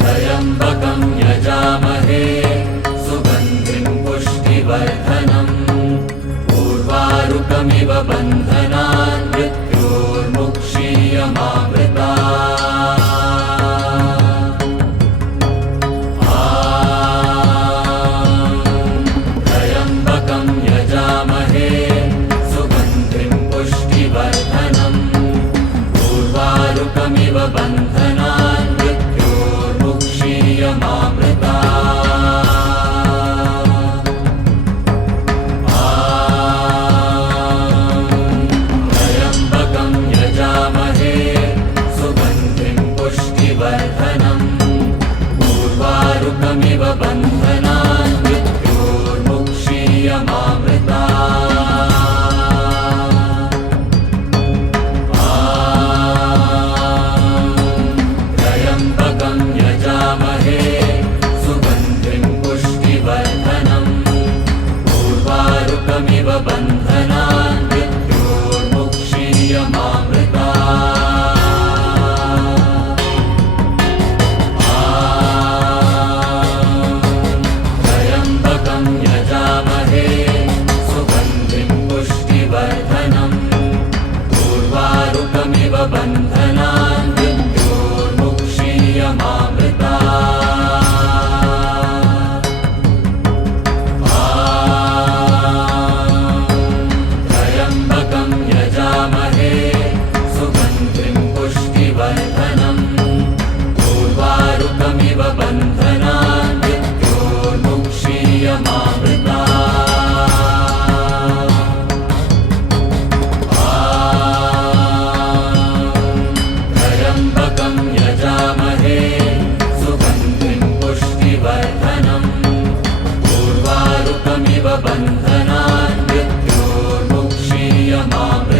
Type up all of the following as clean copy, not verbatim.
त्र्यम्बकं यजामहे सुगन्धिं पुष्टिवर्धनम् उर्वारुकमिव बन्धनान् मृत्योर्मुक्षीयमामृतात् त्र्यम्बकं यजामहे सुगन्धिं पुष्टिवर्धनम् उर्वारुकमिव बन्धनान् मृत्योर्मुक्षीयमामृतात् त्र्यम्बकं यजामहे सुगन्धिं पुष्टिवर्धनम् उर्वारुकमिव बन्धनान् मृत्योर्मुक्षीयमामृतात् त्र्यम्बकं यजामहे सुगन्धिं पुष्टिवर्धनम् उर्वारुकमिव बन्धनान् त्र्यम्बकं यजामहे सुगन्धिं पुष्टिवर्धनम् उर्वारुकमिव बन्धनान् मृत्योर्मुक्षीयमामृतात् त्र्यम्बकं यजामहे सुगन्धिं पुष्टिवर्धनम् उर्वारुकमिव बन्धनान् त्र्यम्बकं यजामहे सुगन्धिं पुष्टिवर्धनम् उर्वारुकमिव बन्धनान् त्र्यम्बकं यजामहे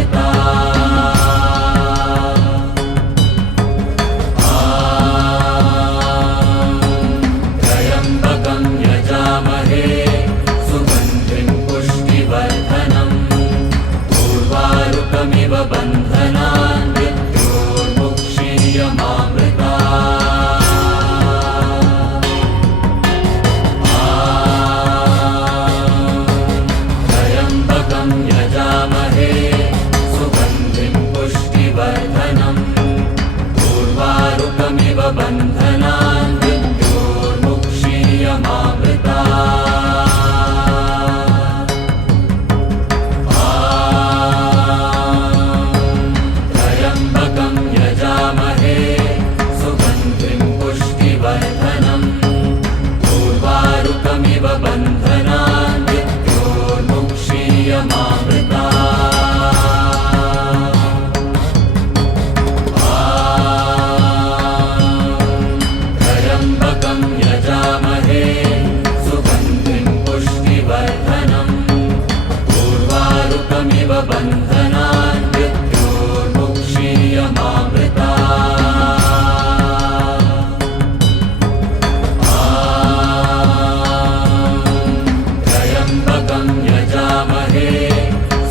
सुगन्धिं पुष्टिवर्धनम् उर्वारुकमिव बन्धनान् त्र्यम्बकं यजामहे सुगन्धिं पुष्टिवर्धनम् उर्वारुकमिव बन्धनान् त्र्यम्बकं यजामहे सुगन्धिं पुष्टिवर्धनम् उर्वारुकमिव बन्धनान् त्र्यम्बकं यजामहे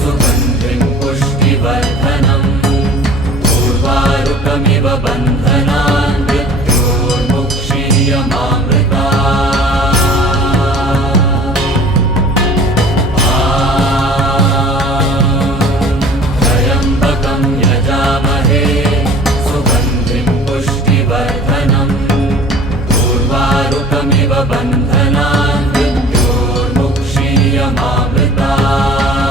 सुगन्धिं पुष्टिवर्धनम् उर्वारुकमिव बन्धनान् त्र्यम्बकं यजामहे सुगन्धिं पुष्टिवर्धनम् उर्वारुकमिव बन्धनान् मृत्योर्मुक्षीयमामृतात्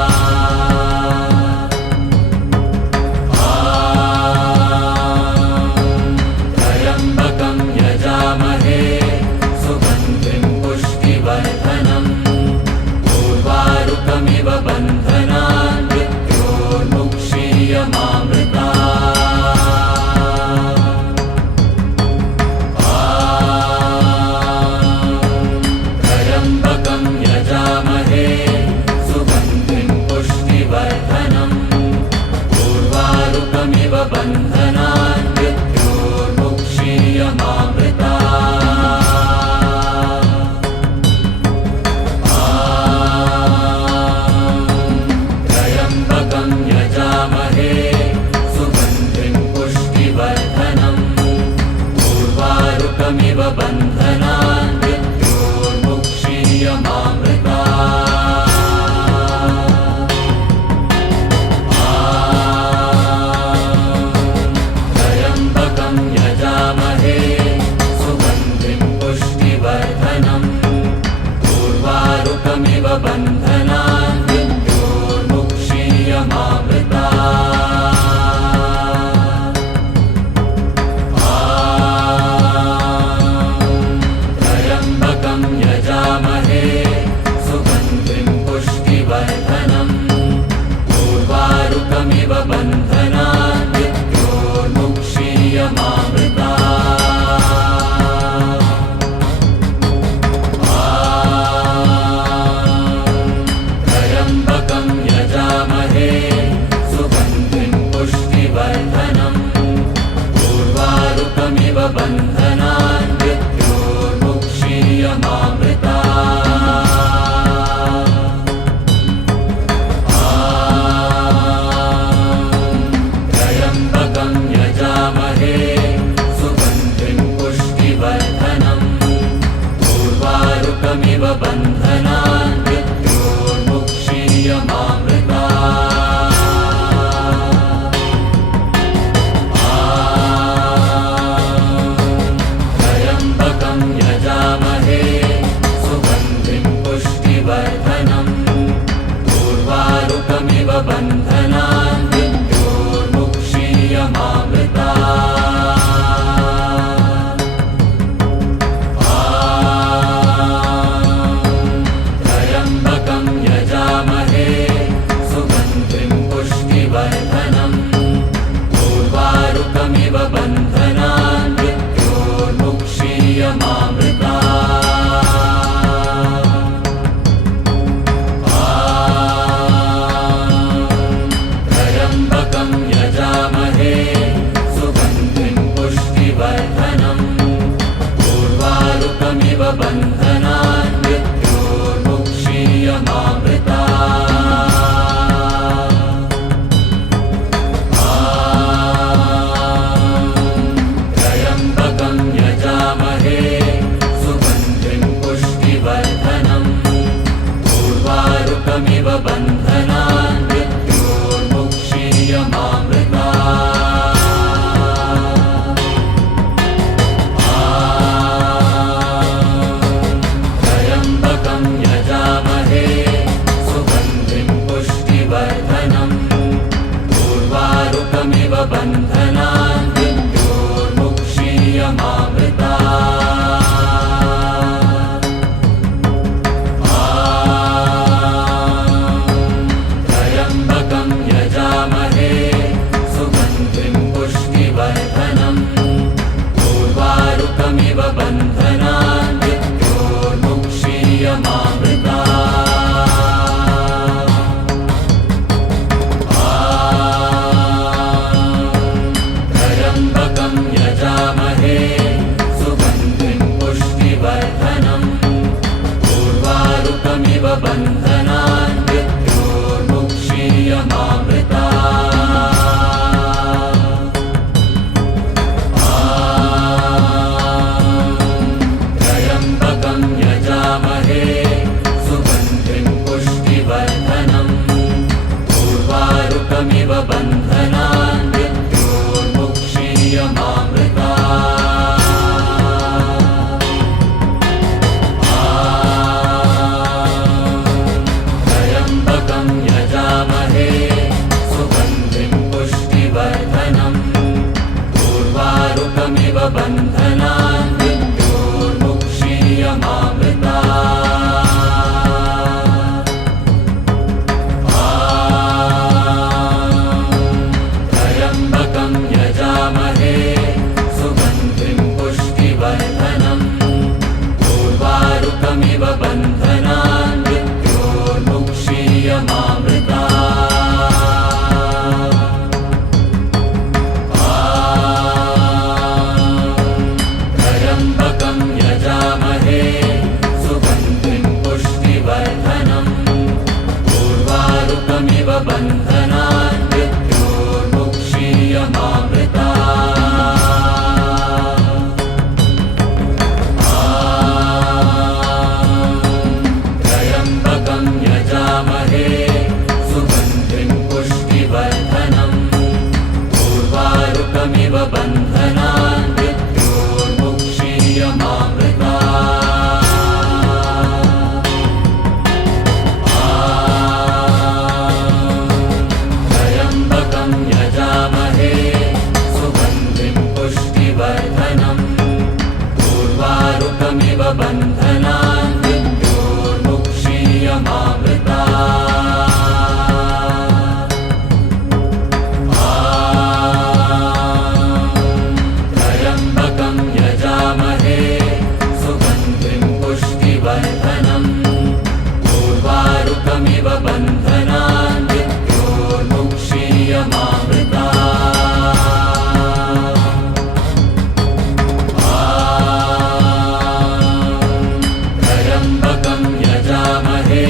त्र्यम्बकमिव बन्धनान् मृत्योर्मुक्षीयमामृतात् त्र्यम्बकं यजामहे सुगन्धिं पुष्टिवर्धनम् उर्वारुकमिव बन्धनान् त्र्यम्बकं यजामहे सुगन्धिं पुष्टिवर्धनम् उर्वारुकमिव बन्धनान् त्र्यम्बकं यजामहे सुगन्धिं पुष्टिवर्धनम् उर्वारुकमिव बन्धनान् त्र्यम्बकं यजामहे सुगन्धिं पुष्टिवर्धनम् उर्वारुकमिव बन्धनान् त्र्यम्बकं यजामहे सुगन्धिं पुष्टिवर्धनम् उर्वारुकमिव बन्धनान् त्र्यम्बकं यजामहे सुगन्धिं पुष्टिवर्धनम् उर्वारुकमिव बन्धनान् त्र्यम्बकं यजामहे सुगन्धिं पुष्टिवर्धनम् उर्वारुकमिव बन्धनान् त्र्यम्बकं यजामहे सुगन्धिं पुष्टिवर्धनम् उर्वारुकमिव बन्धनान् त्र्यम्बकं यजामहे सुगन्धिं पुष्टिवर्धनम् उर्वारुकमिव बन्धनान् त्र्यम्बकं यजामहे सुगन्धिं पुष्टिवर्धनम् उर्वारुकमिव बन्धनान् त्र्यम्बकं यजामहे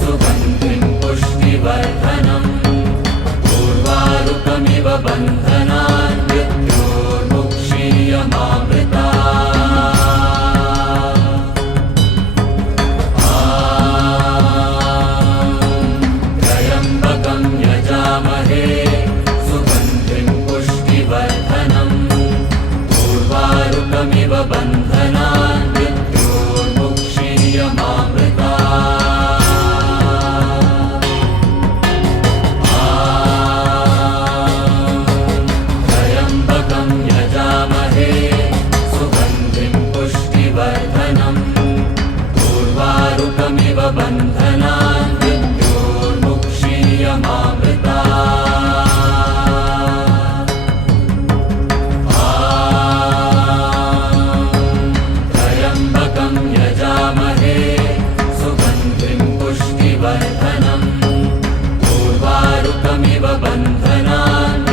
सुगन्धिं पुष्टिवर्धनम् उर्वारुकमिव बन्धनान् त्र्यम्बकं यजामहे सुगन्धिं पुष्टिवर्धनम् उर्वारुकमिव बन्धनान् त्र्यम्बकं यजामहे सुगन्धिं पुष्टिवर्धनम् उर्वारुकमिव बन्धनान् त्र्यम्बकं यजामहे सुगन्धिं पुष्टिवर्धनम् उर्वारुकमिव बन्धनान्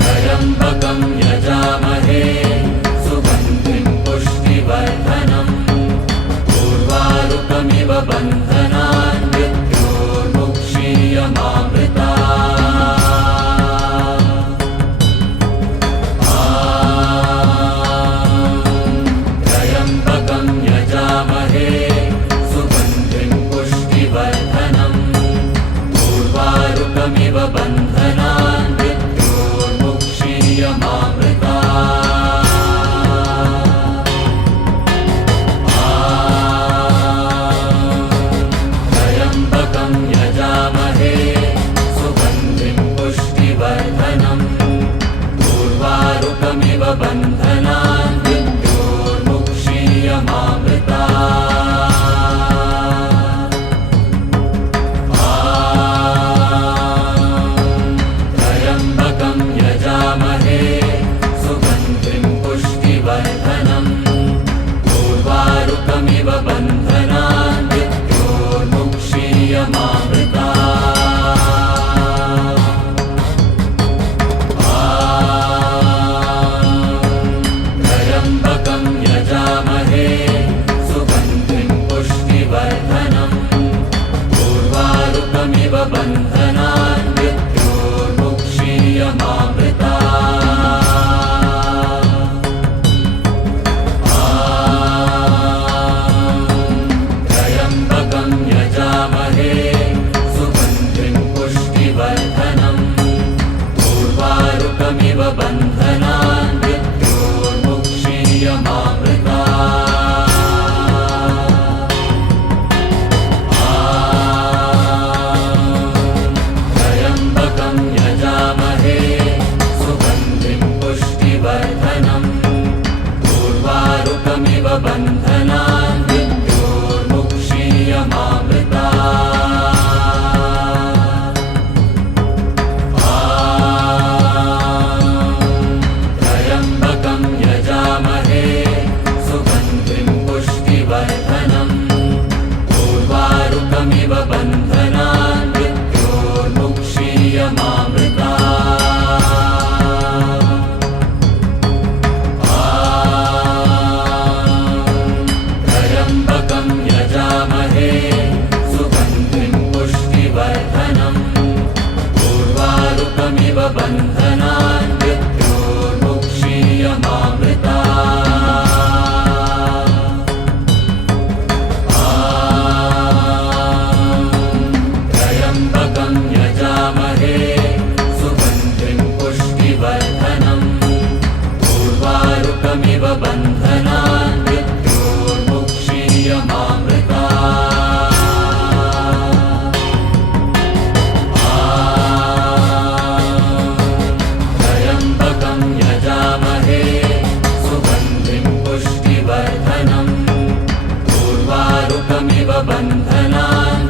त्र्यम्बकं यजामहे सुगन्धिं पुष्टिवर्धनम् उर्वारुकमिव बन्धनान् त्र्यम्बकं पुष्टिवर्धनम् त्र्यम्बकं यजामहे सुगन्धिं पुष्टिवर्धनम् उर्वारुकमिव बन्धनान् मृत्योर्मुक्षीयमामृतात् त्र्यम्बकं यजामहे सुगन्धिं पुष्टिवर्धनम् उर्वारुकमिव बन्धनान् त्र्यम्बकं यजामहे सुगन्धिं पुष्टिवर्धनम् उर्वारुकमिव बन्धनान् त्र्यम्बकं यजामहे सुगन्धिं पुष्टिवर्धनम् उर्वारुकमिव बन्धनान् त्र्यम्बकं यजामहे सुगन्धिं पुष्टिवर्धनम् उर्वारुकमिव बन्धनान् त्र्यम्बकं यजामहे सुगन्धिं पुष्टिवर्धनम् उर्वारुकमिव बन्धनान् त्र्यम्बकं यजामहे सुगन्धिं पुष्टिवर्धनम् उर्वारुकमिव बन्धनान् त्र्यम्बकं यजामहे सुगन्धिं पुष्टिवर्धनम् उर्वारुकमिव बन्धनान् त्र्यम्बकं यजामहे सुगन्धिं पुष्टिवर्धनम् उर्वारुकमिव बन्धनान्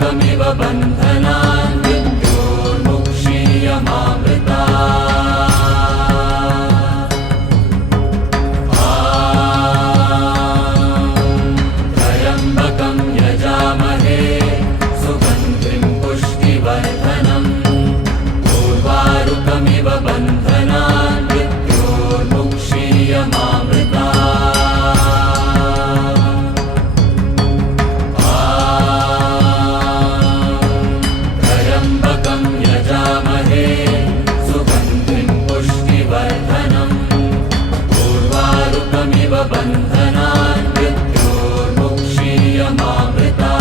उर्वारुकमिव बन्धनान् मृत्योर्मुक्षीयमामृता त्र्यम्बकं यजामहे सुगन्धिं पुष्टिवर्धनम् उर्वारुकमिव बन्धनान् मृत्योर्मुक्षीयमामृता त्र्यम्बकं यजामहे सुगन्धिं पुष्टिवर्धनम् उर्वारुकमिव बन्धनान् मृत्योर्मुक्षीयमामृता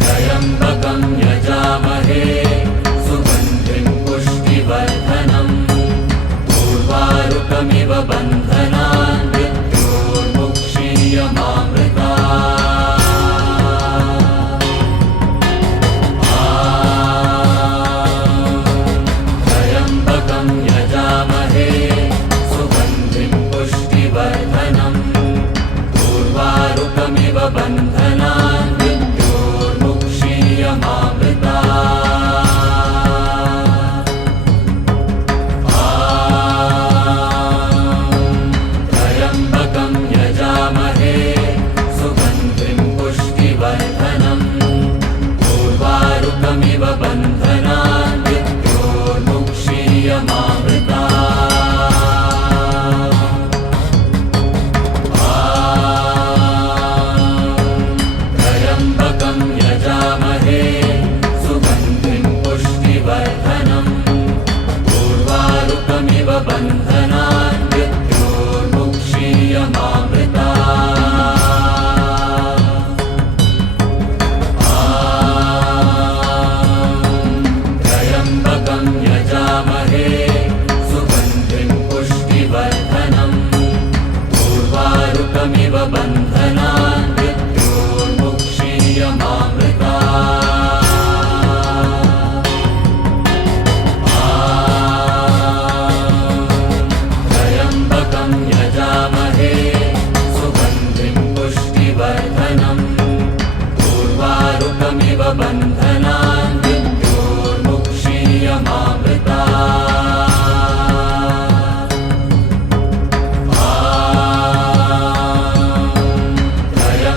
त्र्यम्बकं यजामहे सुगन्धिं पुष्टिवर्धनम् उर्वारुकमिव बन्धनान् मृत्योर्मुक्षीयमामृता त्र्यम्बकं यजामहे सुगन्धिं पुष्टिवर्धनम् उर्वारुकमिव बन्धनान् मृत्योर्मुक्षीयमामृता त्र्यम्बकं यजामहे सुगन्धिं पुष्टिवर्धनम् उर्वारुकमिव बन्धनान् मृत्योर्मुक्षीयमामृता त्र्यम्बकं यजामहे सुगन्धिं पुष्टिवर्धनम् उर्वारुकमिव बन्धनान् मृत्योर्मुक्षीयमामृता त्र्यम्बकं यजामहे सुगन्धिं पुष्टिवर्धनम् उर्वारुकमिव बन्धनान् मृत्योर्मुक्षीयमामृता त्र्यम्बकं यजामहे सुगन्धिं पुष्टिवर्धनम् उर्वारुकमिव बन्धनान् मृत्योर्मुक्षीयमामृता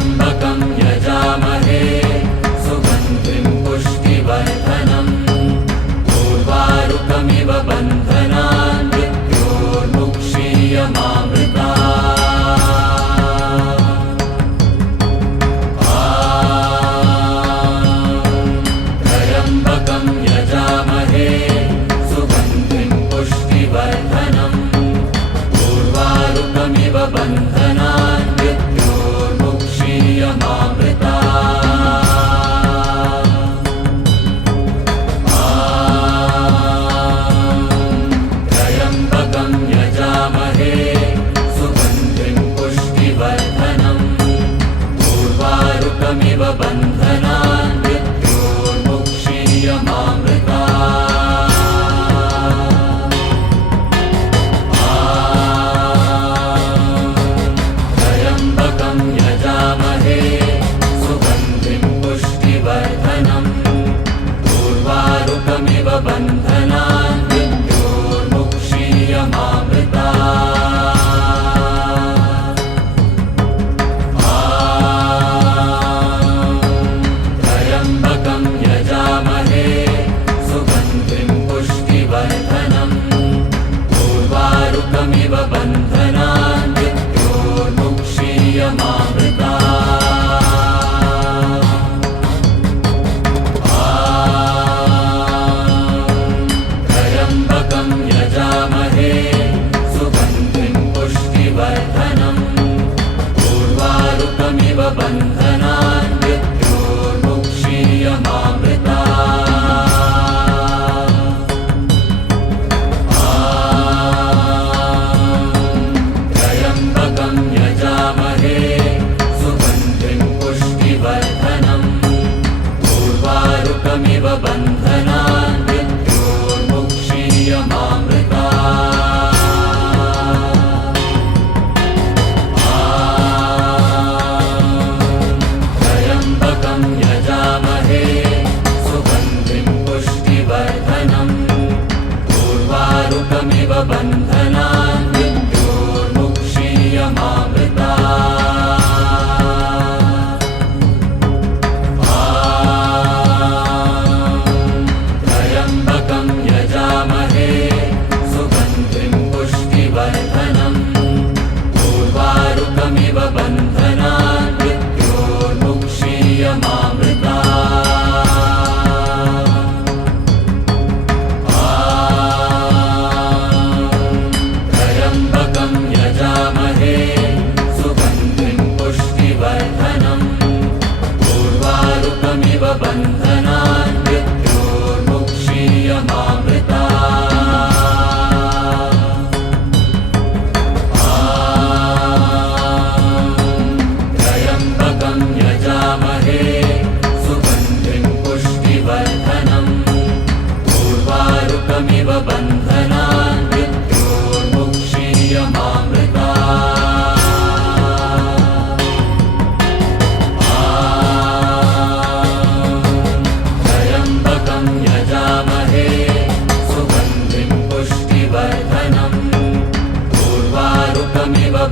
त्र्यम्बकं यजामहे सुगन्धिं पुष्टिवर्धनम् उर्वारुकमिव बन्धनान् मृत्योर्मुक्षीयमामृता त्र्यम्बकं यजामहे सुगन्धिं पुष्टिवर्धनम् उर्वारुकमिव बन्धनान् मृत्योर्मुक्षीयमामृता त्र्यम्बकं यजामहे सुगन्धिं पुष्टिवर्धनम् उर्वारुकमिव बन्धनान् मृत्योर्मुक्षीयमामृता त्र्यम्बकं यजामहे सुगन्धिं पुष्टिवर्धनम् उर्वारुकमिव बन्धनान् मृत्योर्मुक्षीयमामृता त्र्यम्बकं यजामहे सुगन्धिं पुष्टिवर्धनम् उर्वारुकमिव बन्धनान् मृत्योर्मुक्षीयमामृता त्र्यम्बकं यजामहे सुगन्धिं पुष्टिवर्धनम् उर्वारुकमिव बन्धनान् मृत्योर्मुक्षीयमामृता त्र्यम्बकं यजामहे सुगन्धिं पुष्टिवर्धनम् उर्वारुकमिव बन्धनान् मृत्योर्मुक्षीयमामृता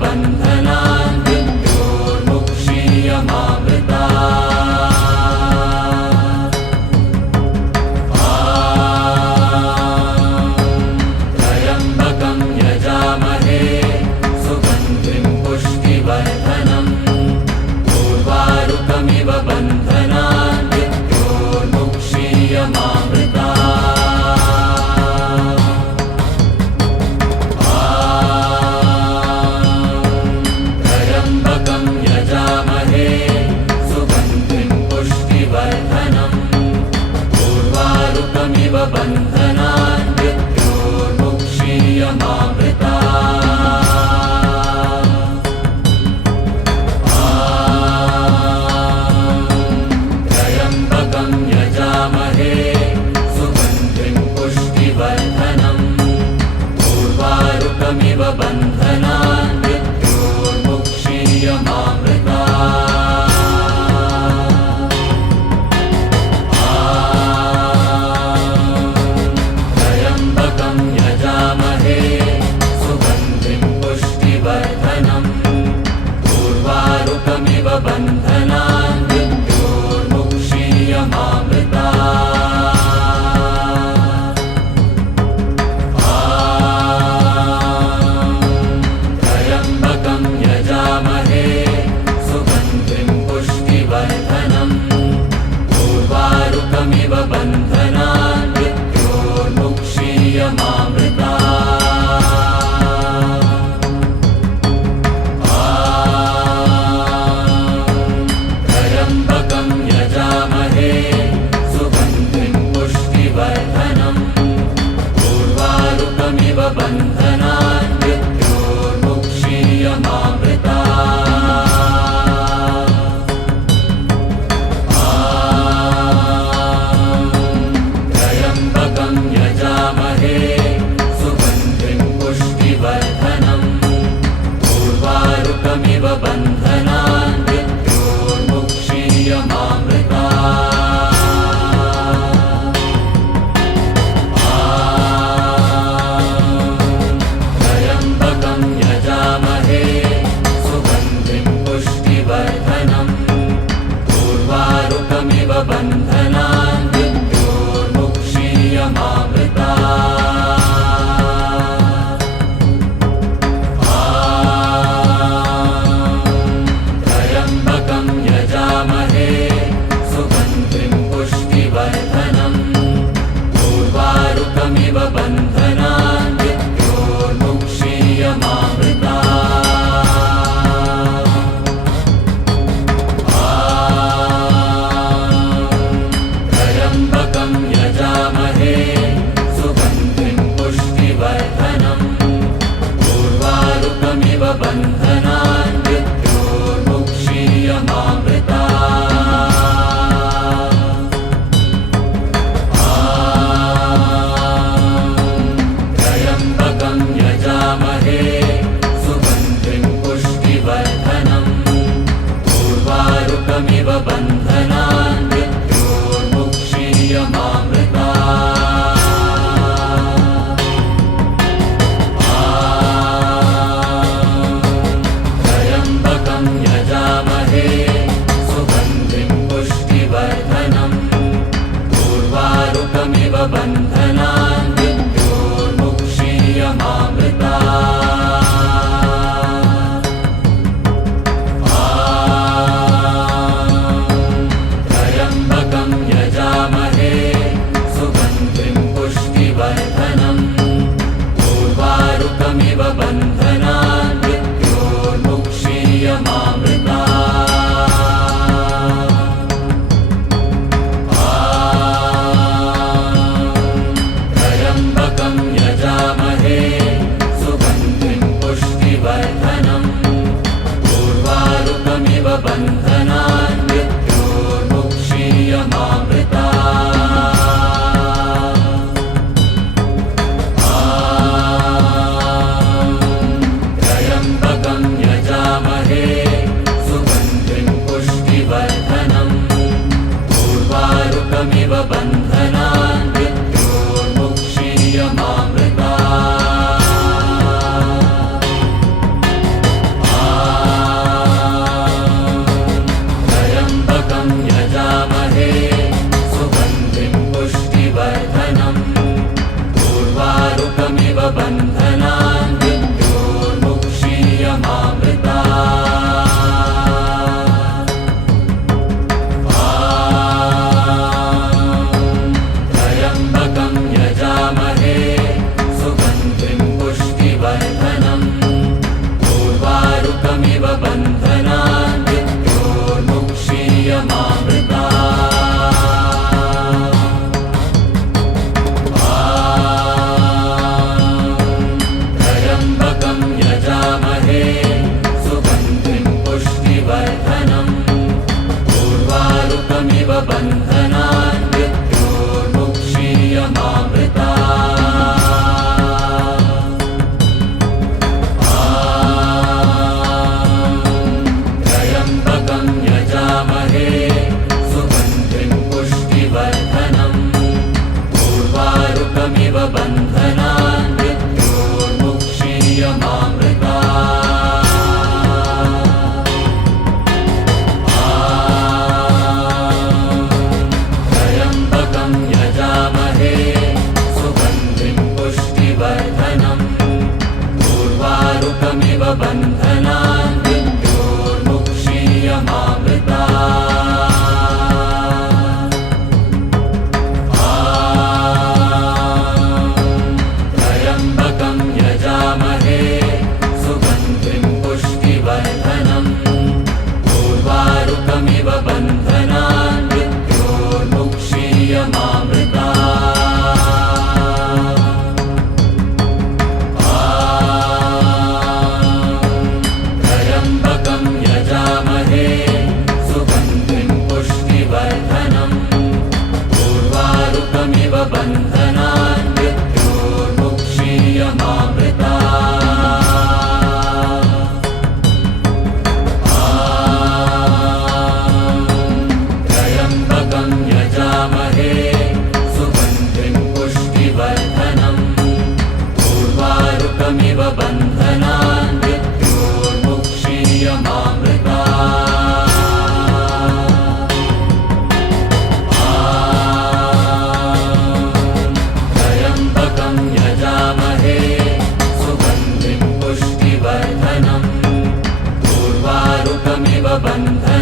बन्धनान् मृत्योर्मुक्षीयमामृता त्र्यम्बकं यजामहे सुगन्धिं पुष्टिवर्धनम् उर्वारुकमिव बन्धनान् मृत्योर्मुक्षीयमामृता त्र्यम्बकं यजामहे सुगन्धिं पुष्टिवर्धनम् उर्वारुकमिव बन्धनान् मृत्योर्मुक्षीयमामृता त्र्यम्बकं यजामहे सुगन्धिं पुष्टिवर्धनम् उर्वारुकमिव बन्धनान् मृत्योर्मुक्षीयमामृता त्र्यम्बकं यजामहे सुगन्धिं पुष्टिवर्धनम् उर्वारुकमिव बन्धनान् मृत्योर्मुक्षीयमामृता त्र्यम्बकं यजामहे सुगन्धिं पुष्टिवर्धनम् उर्वारुकमिव बन्धनान् मृत्योर्मुक्षीयमामृता त्र्यम्बकं यजामहे सुगन्धिं पुष्टिवर्धनम् उर्वारुकमिव बन्धनान् मृत्योर्मुक्षीयमामृता त्र्यम्बकं यजामहे सुगन्धिं पुष्टिवर्धनम् उर्वारुकमिव बन्धनान् मृत्योर्मुक्षीयमामृता त्र्यम्बकं यजामहे सुगन्धिं पुष्टिवर्धनम् उर्वारुकमिव बन्धनान् मृत्योर्मुक्षीयमामृता त्र्यम्बकं यजामहे सुगन्धिं पुष्टिवर्धनम् उर्वारुकमिव बन्धनान् मृत्योर्मुक्षीयमामृता त्र्यम्बकं यजामहे सुगन्धिं पुष्टिवर्धनम् उर्वारुकमिव बन्धनान् मृत्योर्मुक्षीयमामृता त्र्यम्बकं यजामहे सुगन्धिं पुष्टिवर्धनम् उर्वारुकमिव बन्धनान् मृत्योर्मुक्षीयमामृता बन्धनान्